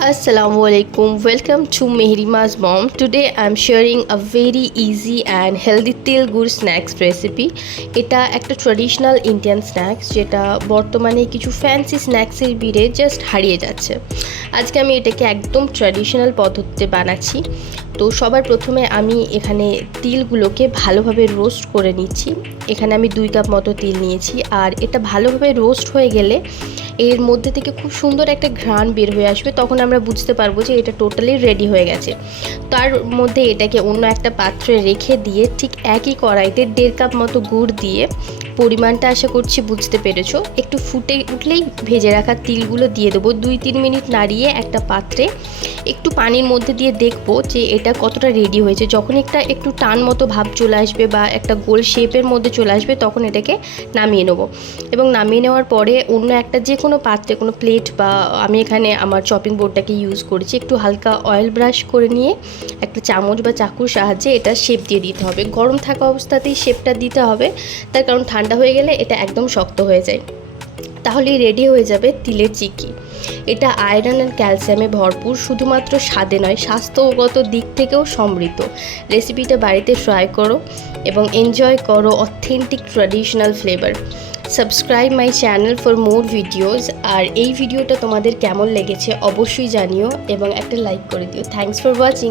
Assalamualaikum. Welcome to Mehrima's Mom. Today I'm sharing a very easy and healthy til gur snacks recipe. এটা একটা traditional Indian snacks যেটা বর্তমানে কিছু fancy স্ন্যাক্সের ভিড়ে just হারিয়ে যাচ্ছে। আজকে আমি এটাকে একদম ট্র্যাডিশনাল পদ্ধতিতে বানাচ্ছি। তো সবার প্রথমে আমি এখানে তিলগুলোকে ভালোভাবে রোস্ট করে নিচ্ছি। এখানে আমি 2 কাপ মতো তিল নিয়েছি, আর এটা ভালোভাবে রোস্ট হয়ে গেলে এর মধ্যে থেকে খুব সুন্দর একটা ঘ্রাণ বের হয়ে আসবে। তখন আমরা বুঝতে পারবো যে এটা টোটালি রেডি হয়ে গেছে। তার মধ্যে এটাকে অন্য একটা পাত্রে রেখে দিয়ে ঠিক একই কড়াইতে 1.5 কাপ মতো গুড় দিয়ে, পরিমাণটা আশা করছি বুঝতে পেরেছো, একটু ফুটে উঠলেই ভেজে রাখা তিলগুলো দিয়ে দেবো। 2-3 মিনিট নাড়িয়ে একটা পাত্রে একটু পানির মধ্যে দিয়ে দেখবো যে এটা কতটা রেডি হয়েছে। যখন একটু টান মতো ভাব চলে আসবে বা একটা গোল শেপের মধ্যে চলে আসবে, তখন এটাকে নামিয়ে নেবো। এবং নামিয়ে নেওয়ার পরে অন্য একটা যে কোনো পাত্রে, কোনো প্লেট বা আমি এখানে আমার চপিং বোর্ডটাকে ইউজ করেছি, একটু হালকা অয়েল ব্রাশ করে নিয়ে একটা চামচ বা চাকুর সাহায্যে এটা শেপ দিয়ে দিতে হবে। গরম থাকা অবস্থাতেই শেপটা দিতে হবে, তার কারণ ঠান্ডা হয়ে গেলে এটা একদম শক্ত হয়ে যায়। তাহলেই রেডি হয়ে যাবে তিলের চিকি। এটা আয়রন আর ক্যালসিয়ামে ভরপুর, শুধুমাত্র স্বাদে নয়, স্বাস্থ্যগত দিক থেকেও সমৃদ্ধ। রেসিপিটা বাড়িতে ট্রাই করো এবং এনজয় করো authentic traditional flavour. Subscribe my channel for more videos. আর এই ভিডিওটা তোমাদের কেমন লেগেছে অবশ্যই জানিও এবং একটা লাইক করে দিও। Thanks for watching.